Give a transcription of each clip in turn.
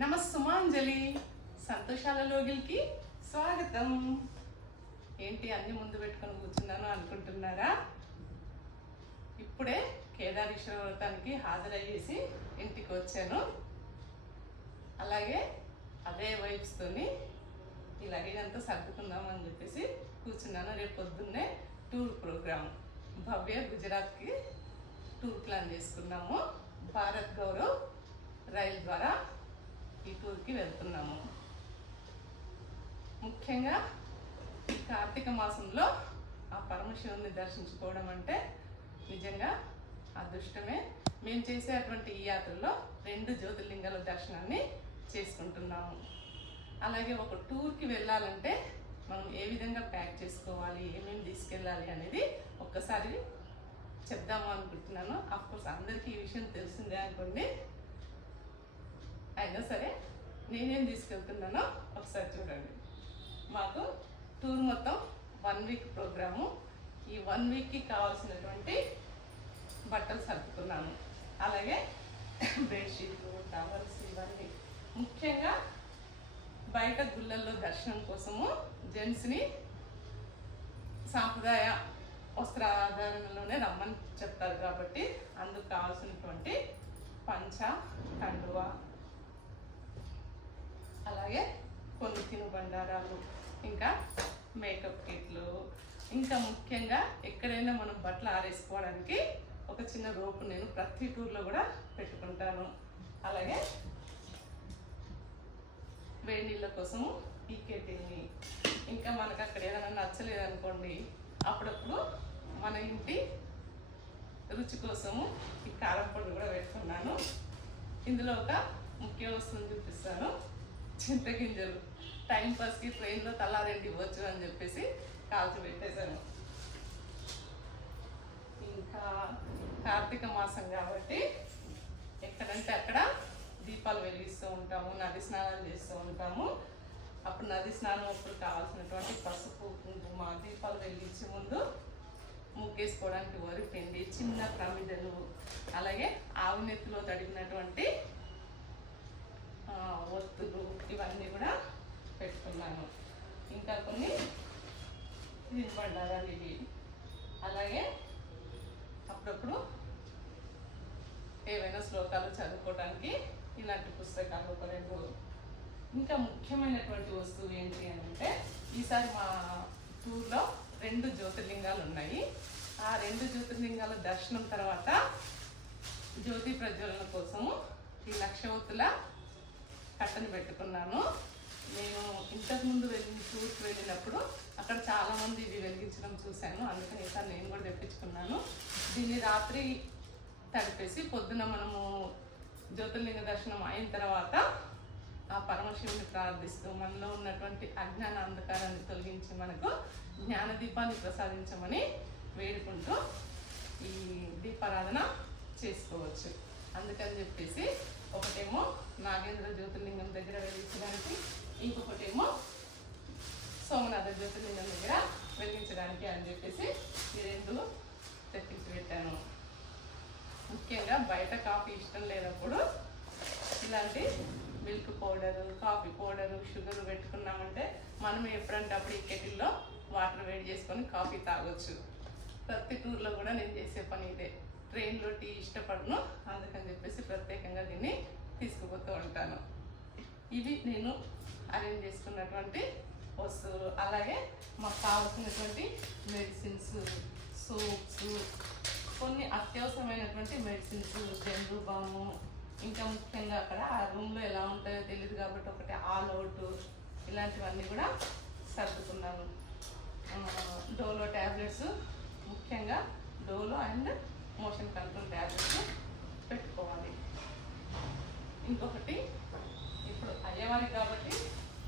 నమస్సుమాంజలి సంతోషాల లోగిల్కి స్వాగతం. ఏంటి అన్ని ముందు పెట్టుకొని కూర్చున్నాను అనుకుంటున్నారా? ఇప్పుడే కేదారేశ్వర వ్రతానికి హాజరయ్యేసి ఇంటికి వచ్చాను. అలాగే అదే వైబ్స్తోని ఈ లగేజ్ అంతా సర్దుకుందాం అని చెప్పేసి కూర్చున్నాను. రేపు పొద్దున్నే టూర్ ప్రోగ్రామ్. భవ్య గుజరాత్కి టూర్ ప్లాన్ చేసుకున్నాము. భారత్ గౌరవ్ రైల్ ద్వారా ఈ టూర్కి వెళ్తున్నాము. ముఖ్యంగా ఈ కార్తీక మాసంలో ఆ పరమశివుని దర్శించుకోవడం అంటే నిజంగా అదృష్టమే. మేము చేసేటువంటి ఈ యాత్రలో రెండు జ్యోతిర్లింగాల దర్శనాన్ని చేసుకుంటున్నాము. అలాగే ఒక టూర్కి వెళ్ళాలంటే మనం ఏ విధంగా ప్యాక్ చేసుకోవాలి ఏమేమి తీసుకెళ్ళాలి అనేది ఒక్కసారి చెప్దాము అనుకుంటున్నాను. కోర్స్ అందరికీ ఈ విషయం తెలిసిందే అనుకోండి. అయినా సరే నేనేం తీసుకెళ్తున్నానో ఒకసారి చూడండి. మాకు టూర్ మొత్తం వన్ వీక్ ప్రోగ్రాము. ఈ వన్ వీక్కి కావాల్సినటువంటి బట్టలు సర్దుకున్నాను. అలాగే బెడ్షీట్లు టవల్స్ ఇవన్నీ. ముఖ్యంగా బయట గుళ్ళల్లో దర్శనం కోసము జెంట్స్ని సాంప్రదాయ వస్త్రాధారణలోనే రమ్మని చెప్తారు కాబట్టి అందుకు కావాల్సినటువంటి పంచ కండువ అలాగే కొన్ని తినుబండారాలు ఇంకా మేకప్ కిట్లు ఇంకా ముఖ్యంగా ఎక్కడైనా మనం బట్టలు ఆరేసుకోవడానికి ఒక చిన్న రోపు నేను ప్రతి టూర్లో కూడా పెట్టుకుంటాను. అలాగే వేడి నీళ్ళ కోసము ఈ కెటిల్ని. ఇంకా మనకు అక్కడ ఏదైనా నచ్చలేదు అనుకోండి అప్పుడప్పుడు మన ఇంటి రుచి కోసము ఈ కారం పొడి కూడా పెట్టుకున్నాను. ఇందులో ఒక ముఖ్య వస్తువుని చూపిస్తాను. చింతగింజలు టైం పాస్కి ట్రైన్లో తలారెండి ఇవ్వచ్చు అని చెప్పేసి కాల్చి పెట్టేశాను. ఇంకా కార్తీక మాసం కాబట్టి ఎక్కడంటే అక్కడ దీపాలు వెలిగిస్తూ ఉంటాము నది స్నానాలు చేస్తూ ఉంటాము. అప్పుడు నది స్నానం అప్పుడు కావాల్సినటువంటి పసుపు కుంకుమ దీపాలు వెలిగించే ముందు ముగ్గేసుకోవడానికి వరి పిండి చిన్న ప్రమిదలు అలాగే ఆవు నెత్తిలో తడిగినటువంటి ఒత్తులు ఇవన్నీ కూడా పెట్టుకున్నాను. ఇంకా కొన్ని తినుబండారాలు ఇవి. అలాగే అప్పుడప్పుడు ఏవైనా శ్లోకాలు చదువుకోవడానికి ఇలాంటి పుస్తకాలు ఒక రెండు. ఇంకా ముఖ్యమైనటువంటి వస్తువు ఏంటి అంటే ఈసారి మా టూర్లో రెండు జ్యోతిర్లింగాలు ఉన్నాయి. ఆ రెండు జ్యోతిర్లింగాల దర్శనం తర్వాత జ్యోతి ప్రజ్వలన కోసము ఈ లక్షవత్తుల కట్టను పెట్టుకున్నాను. నేను ఇంతకుముందు వెళ్ళి టూర్కి వెళ్ళినప్పుడు అక్కడ చాలామంది ఇవి వెలిగించడం చూశాను. అందుకని ఈసారి నేను కూడా తెప్పించుకున్నాను. దీన్ని రాత్రి తడిపేసి పొద్దున మనము జ్యోతిర్లింగ దర్శనం అయిన తర్వాత ఆ పరమశివుని ప్రార్థిస్తూ మనలో ఉన్నటువంటి అజ్ఞాన అంధకారాన్ని తొలగించి మనకు జ్ఞాన దీపాన్ని ప్రసాదించమని వేడుకుంటూ ఈ దీపారాధన చేసుకోవచ్చు. అందుకని చెప్పేసి ఒకటేమో నాగేంద్ర జ్యోతిర్లింగం దగ్గర వెలిగించడానికి ఇంకొకటేమో సోమనాథ జ్యోతిర్లింగం దగ్గర వెలిగించడానికి అని చెప్పేసి ఈ రెండు తెప్పించి పెట్టాను. ముఖ్యంగా బయట కాఫీ ఇష్టం లేనప్పుడు ఇలాంటి milk powder coffee powder sugar పెట్టుకున్నామంటే మనం ఎప్పుడంటే అప్పుడు ఈ కెటిల్లో వాటర్ వేడి చేసుకొని కాఫీ తాగొచ్చు. ప్రతి టూర్లో కూడా నేను చేసే పని ఇదే. ట్రైన్లో టీ ఇష్టపడను. అందుకని చెప్పేసి ప్రత్యేకంగా దీన్ని తీసుకుపోతూ ఉంటాను. ఇవి నేను అరేంజ్ చేసుకున్నటువంటి వస్తువులు. అలాగే మాకు కావాల్సినటువంటి మెడిసిన్స్ సోప్స్ కొన్ని అత్యవసరమైనటువంటి మెడిసిన్స్ జండు బాము ఇంకా ముఖ్యంగా అక్కడ ఆ రూమ్లో ఎలా ఉంటాయో తెలియదు కాబట్టి ఒకటి ఆల్ అవుట్ ఇలాంటివన్నీ కూడా సర్దుకున్నాను. డోలో ట్యాబ్లెట్స్ ముఖ్యంగా Dolo and motion control tablets పెట్టుకోవాలి. ఇంకొకటి ఇప్పుడు అయ్యవారికి కాబట్టి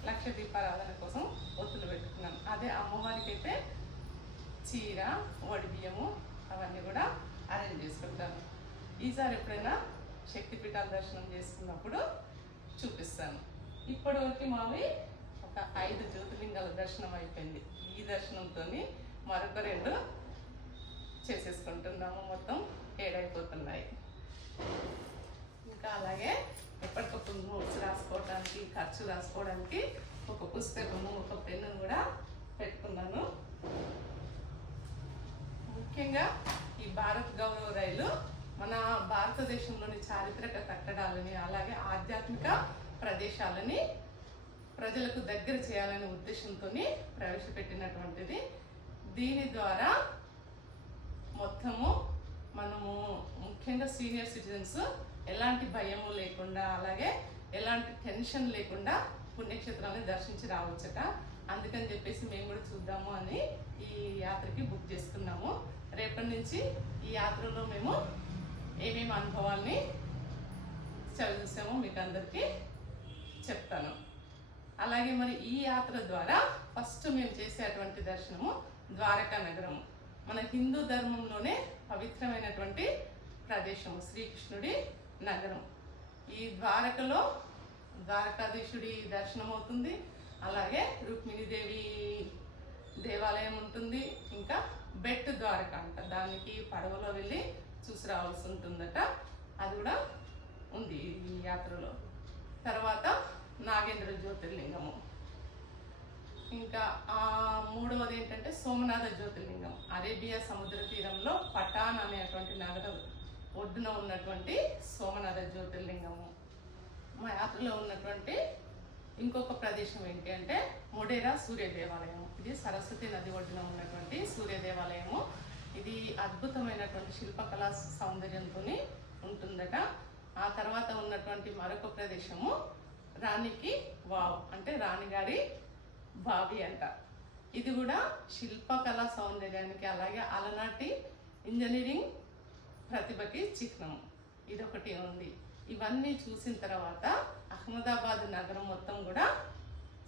లక్ష దీపారాధన కోసం ఒత్తులు పెట్టుకున్నాను అదే అమ్మవారికి అయితే చీర వడి బియ్యము అవన్నీ కూడా అరేంజ్ చేసుకుంటాను ఈసారి ఎప్పుడైనా శక్తిపీఠాల దర్శనం చేసుకున్నప్పుడు చూపిస్తాను. ఇప్పటివరకు మావి ఒక ఐదు జ్యోతిర్లింగాల దర్శనం అయిపోయింది. ఈ దర్శనంతో మరొక రెండు చేసేసుకుంటున్నాము. మొత్తం ఏడైపోతున్నాయి. ఇంకా అలాగే ఎప్పటికప్పుడు నోట్స్ రాసుకోవడానికి ఖర్చు రాసుకోవడానికి ఒక పుస్తకము ఒక పెన్ను కూడా పెట్టుకున్నాను. ముఖ్యంగా ఈ భారత్ గౌరవ రైలు మన భారతదేశంలోని చారిత్రక కట్టడాలని అలాగే ఆధ్యాత్మిక ప్రదేశాలని ప్రజలకు దగ్గర చేయాలనే ఉద్దేశంతో ప్రవేశపెట్టినటువంటిది. దీని ద్వారా మొత్తము మనము ముఖ్యంగా సీనియర్ సిటిజన్స్ ఎలాంటి భయము లేకుండా అలాగే ఎలాంటి టెన్షన్ లేకుండా పుణ్యక్షేత్రాలని దర్శించి రావచ్చట. అందుకని చెప్పేసి మేము కూడా చూద్దాము అని ఈ యాత్రకి బుక్ చేసుకున్నాము. రేపటి నుంచి ఈ యాత్రలో మేము ఏమేమి అనుభవాల్ని చదివిస్తామో మీకు అందరికీ చెప్తాను. అలాగే మరి ఈ యాత్ర ద్వారా ఫస్ట్ మేము చేసేటువంటి దర్శనము ద్వారకా నగరము. మన హిందూ ధర్మంలోనే పవిత్రమైనటువంటి ప్రదేశము శ్రీకృష్ణుడి నగరం. ఈ ద్వారకలో ద్వారకాధీశుడి దర్శనం అవుతుంది అలాగే రుక్మిణీదేవి దేవాలయం ఉంటుంది. ఇంకా బెట్ ద్వారక అంట. దానికి పడవలో వెళ్ళి చూసి రావాల్సి ఉంటుందట. అది కూడా ఉంది ఈ యాత్రలో. తర్వాత నాగేంద్ర జ్యోతిర్లింగము. ఇంకా ఆ మూడవది ఏంటంటే సోమనాథ జ్యోతిర్లింగం అరేబియా సముద్ర తీరంలో పటాన్ అనేటువంటి నగరం ఒడ్డున ఉన్నటువంటి సోమనాథ జ్యోతిర్లింగము. మా యాత్రలో ఉన్నటువంటి ఇంకొక ప్రదేశం ఏంటి అంటే మొడేరా సూర్య దేవాలయం ఇది సరస్వతి నది ఒడ్డున ఉన్నటువంటి సూర్య దేవాలయము ఇది అద్భుతమైనటువంటి శిల్పకళా సౌందర్యంతో ఉంటుందట. ఆ తర్వాత ఉన్నటువంటి మరొక ప్రదేశము రాణికి వావ్ అంటే రాణిగారి బావి అంట. ఇది కూడా శిల్పకళా సౌందర్యానికి అలాగే అలనాటి ఇంజనీరింగ్ ప్రతిభకి చిహ్నం. ఇదొకటి ఉంది. ఇవన్నీ చూసిన తర్వాత అహ్మదాబాద్ నగరం మొత్తం కూడా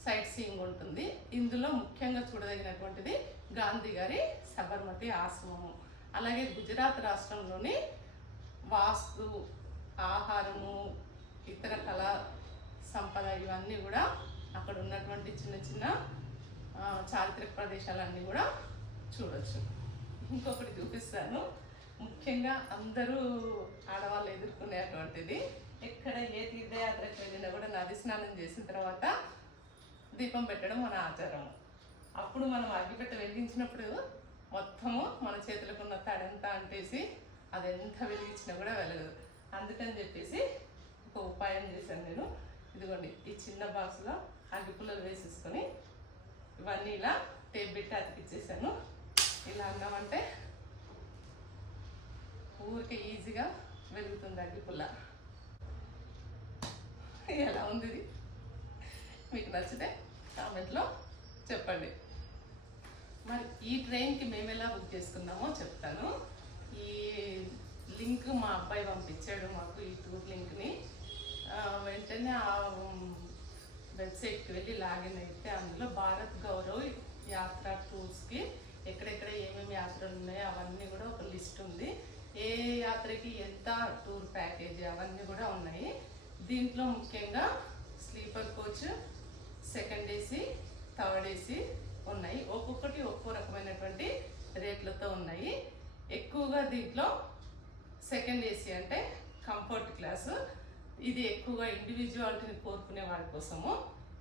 సైట్ సీయింగ్ ఉంటుంది. ఇందులో ముఖ్యంగా చూడదగినటువంటిది గాంధీ గారి సబర్మతి ఆశ్రమము. అలాగే గుజరాత్ రాష్ట్రంలోని వాస్తు ఆహారము ఇతర కళా సంపద ఇవన్నీ కూడా అక్కడ ఉన్నటువంటి చిన్న చిన్న చారిత్రక ప్రదేశాలన్నీ కూడా చూడొచ్చు. ఇంకొకటి చూపిస్తాను. ముఖ్యంగా అందరూ ఆడవాళ్ళు ఎదుర్కొనేటువంటిది ఎక్కడ ఏ తీర్థయాత్రకు వెళ్ళినా కూడా నది స్నానం చేసిన తర్వాత దీపం పెట్టడం మన ఆచారం. అప్పుడు మనం అగ్గిపెట్ట వెలిగించినప్పుడు మొత్తము మన చేతులకు ఉన్న తడంతా అంటేసి అది ఎంత వెలిగించినా కూడా వెలగదు. అందుకని చెప్పేసి ఒక ఉపాయం చేశాను నేను. ఇదిగోండి ఈ చిన్న బాక్స్లో అగ్గిపుల్లలు వేసేసుకొని ఇవన్నీ ఇలా టేప్ పెట్టి అతికిచ్చేసాను. ఇలా అన్నామంటే ఊరికే ఈజీగా వెలుగుతుంది అగ్గి పుల్ల. ఎలా ఉంది ఇది? మీకు నచ్చితే కామెంట్లో చెప్పండి. మరి ఈ ట్రైన్కి మేము ఎలా బుక్ చేసుకున్నామో చెప్తాను. ఈ లింక్ మా అబ్బాయి పంపించాడు మాకు ఈ టూర్ లింక్ని. వెంటనే ఆ వెబ్సైట్కి వెళ్ళి లాగిన్ అయితే అందులో భారత్ గౌరవ్ యాత్ర టూర్స్కి ఎక్కడెక్కడ ఏమేమి యాత్రలు ఉన్నాయో అవన్నీ కూడా ఒక లిస్ట్ ఉంది. ఏ యాత్రకి ఎంత టూర్ ప్యాకేజీ అవన్నీ కూడా ఉన్నాయి. దీంట్లో ముఖ్యంగా sleeper coach second AC third AC ఉన్నాయి. ఒక్కొక్కటి ఒక్కో రకమైనటువంటి రేట్లతో ఉన్నాయి. ఎక్కువగా దీంట్లో సెకండ్ ఏసీ అంటే కంఫర్ట్ క్లాసు ఇది ఎక్కువగా ఇండివిజువాలిటీని కోరుకునే వారి కోసము.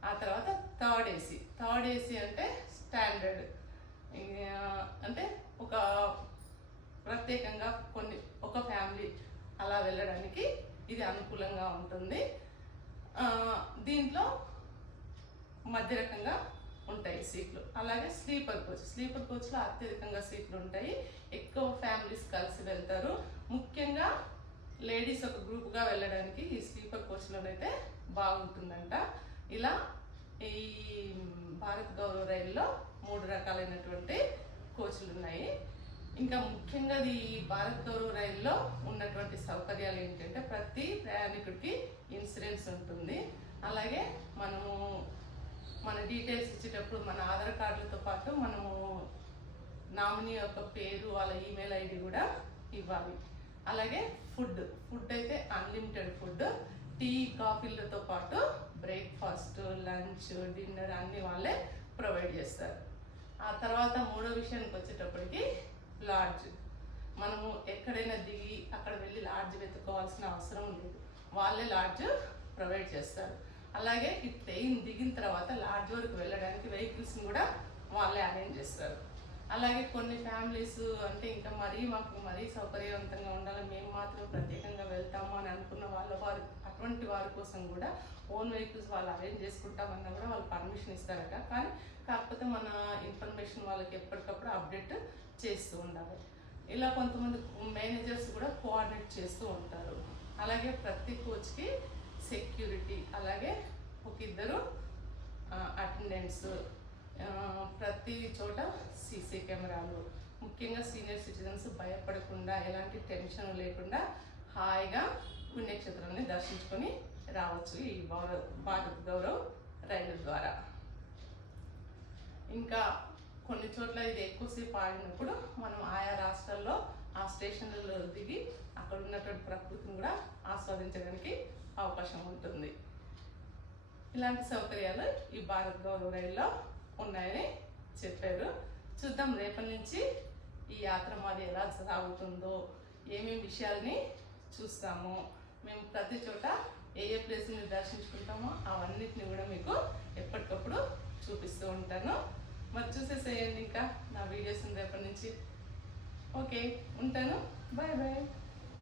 ఆ తర్వాత థర్డ్ ఏసీ థర్డ్ ఏసీ అంటే స్టాండర్డ్ అంటే ఒక ప్రత్యేకంగా కొన్ని ఒక ఫ్యామిలీ అలా వెళ్ళడానికి ఇది అనుకూలంగా ఉంటుంది. దీంట్లో మధ్య రకంగా ఉంటాయి సీట్లు. అలాగే స్లీపర్ కోచ్. స్లీపర్ కోచ్లో అత్యధికంగా సీట్లు ఉంటాయి. ఎక్కువ ఫ్యామిలీస్ కలిసి వెళ్తారు. ముఖ్యంగా లేడీస్ ఒక గ్రూప్గా వెళ్ళడానికి ఈ స్లీపర్ కోచ్లోనైతే బాగుంటుందంట. ఇలా ఈ భారత్ గౌరవ రైల్లో మూడు రకాలైనటువంటి కోచ్లు ఉన్నాయి. ఇంకా ముఖ్యంగా ఈ భారత్ గౌరవ రైల్లో ఉన్నటువంటి సౌకర్యాలు ఏంటంటే ప్రతి ప్రయాణికుడికి ఇన్సూరెన్స్ ఉంటుంది. అలాగే మనము మన డీటెయిల్స్ ఇచ్చేటప్పుడు మన ఆధార్ కార్డులతో పాటు మనము నామినీ యొక్క పేరు వాళ్ళ ఈమెయిల్ ఐడి కూడా ఇవ్వాలి. అలాగే ఫుడ్ ఫుడ్ అయితే అన్లిమిటెడ్ ఫుడ్ టీ కాఫీలతో పాటు బ్రేక్ఫాస్ట్ లంచ్ డిన్నర్ అన్ని వాళ్ళే ప్రొవైడ్ చేస్తారు. ఆ తర్వాత మూడో విషయానికి వచ్చేటప్పటికి లాడ్జ్ మనము ఎక్కడైనా దిగి అక్కడ వెళ్ళి లాడ్జ్ వెతుక్కోవాల్సిన అవసరం లేదు. వాళ్ళే లాడ్జ్ ప్రొవైడ్ చేస్తారు. అలాగే ఈ ట్రైన్ దిగిన తర్వాత లాడ్జ్ వరకు వెళ్ళడానికి వెహికల్స్ని కూడా వాళ్ళే అరేంజ్ చేస్తారు. అలాగే కొన్ని ఫ్యామిలీస్ అంటే ఇంకా మరీ మాకు మరీ సౌకర్యవంతంగా ఉండాలి. మేము మాత్రం ప్రత్యేకంగా వెళ్తాము అని అనుకున్న వాళ్ళ వారు అటువంటి వారి కోసం కూడా ఓన్ వెహికల్స్ వాళ్ళు అరేంజ్ చేసుకుంటామన్నా కూడా వాళ్ళు పర్మిషన్ ఇస్తారట. కానీ కాకపోతే మన ఇన్ఫర్మేషన్ వాళ్ళకి ఎప్పటికప్పుడు అప్డేట్ చేస్తూ ఉండాలి. ఇలా కొంతమంది మేనేజర్స్ కూడా కోఆర్డినేట్ చేస్తూ ఉంటారు. అలాగే ప్రతి కోచ్కి సెక్యూరిటీ అలాగే ఒక ఇద్దరు అటెండెంట్స్ ప్రతి చోట సీసీ కెమెరాలు ముఖ్యంగా సీనియర్ సిటిజన్స్ భయపడకుండా ఎలాంటి టెన్షన్ లేకుండా హాయిగా పుణ్యక్షేత్రాన్ని దర్శించుకొని రావచ్చు ఈ భారత గౌరవ్ రైలు ద్వారా. ఇంకా కొన్ని చోట్ల ఇది ఎక్కువసేపు ఆడినప్పుడు మనం ఆయా రాష్ట్రాల్లో ఆ స్టేషన్లలో దిగి అక్కడ ఉన్నటువంటి ప్రకృతిని కూడా ఆస్వాదించడానికి అవకాశం ఉంటుంది. ఇలాంటి సౌకర్యాలు ఈ భారత్ గౌరవ రైల్లో ఉన్నాయని చెప్పారు. చూద్దాం రేపటి నుంచి ఈ యాత్ర మాది ఎలా సాగుతుందో ఏమేమి విషయాల్ని చూస్తాము మేము ప్రతి చోట ఏ ఏ ప్లేస్ని దర్శించుకుంటామో అవన్నిటిని కూడా మీకు ఎప్పటికప్పుడు చూపిస్తూ ఉంటాను. మరి చూసేసేయండి ఇంకా నా వీడియోస్ రేపటి నుంచి. ఓకే ఉంటాను. Bye bye.